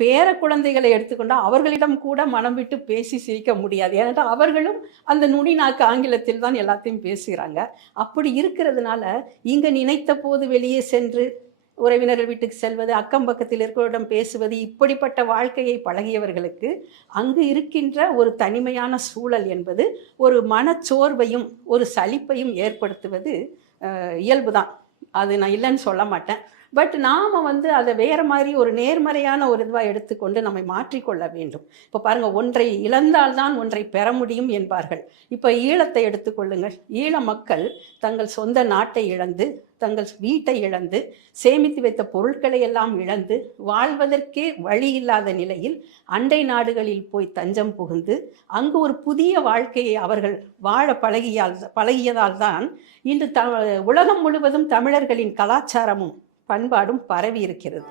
பேர குழந்தைகளை எடுத்துக்கொண்டால் அவர்களிடம் கூட மனம் விட்டு பேசி சிரிக்க முடியாது. ஏனென்றால் அவர்களும் அந்த நுனி நாக்கு ஆங்கிலத்தில் தான் எல்லாத்தையும் பேசுகிறாங்க. அப்படி இருக்கிறதுனால இங்கே நினைத்த போது வெளியே சென்று உறவினர்கள் வீட்டுக்கு செல்வது அக்கம் பக்கத்தில் இருக்கிறவரிடம் பேசுவது இப்படிப்பட்ட வாழ்க்கையை பழகியவர்களுக்கு அங்கு இருக்கின்ற ஒரு தனிமையான சூழல் என்பது ஒரு மனச்சோர்வையும் ஒரு சலிப்பையும் ஏற்படுத்துவது இயல்பு தான் அது நான் இல்லைன்னு சொல்ல மாட்டேன். பட் நாம் வந்து அதை வேறு மாதிரி ஒரு நேர்மறையான ஒரு இதுவாக எடுத்துக்கொண்டு நம்மை மாற்றிக்கொள்ள வேண்டும். இப்போ பாருங்கள் ஒன்றை இழந்தால்தான் ஒன்றை பெற முடியும் என்பார்கள். இப்போ ஈழத்தை எடுத்துக்கொள்ளுங்கள் ஈழ மக்கள் தங்கள் சொந்த நாட்டை இழந்து தங்கள் வீட்டை இழந்து சேமித்து வைத்த பொருட்களை எல்லாம் இழந்து வாழ்வதற்கே வழி இல்லாத நிலையில் அண்டை நாடுகளில் போய் தஞ்சம் புகுந்து அங்கு ஒரு புதிய வாழ்க்கையை அவர்கள் வாழ பழகியால் பழகியதால் தான் இன்று த உலகம் முழுவதும் தமிழர்களின் கலாச்சாரமும் பண்பாடும் பரவி இருக்கிறது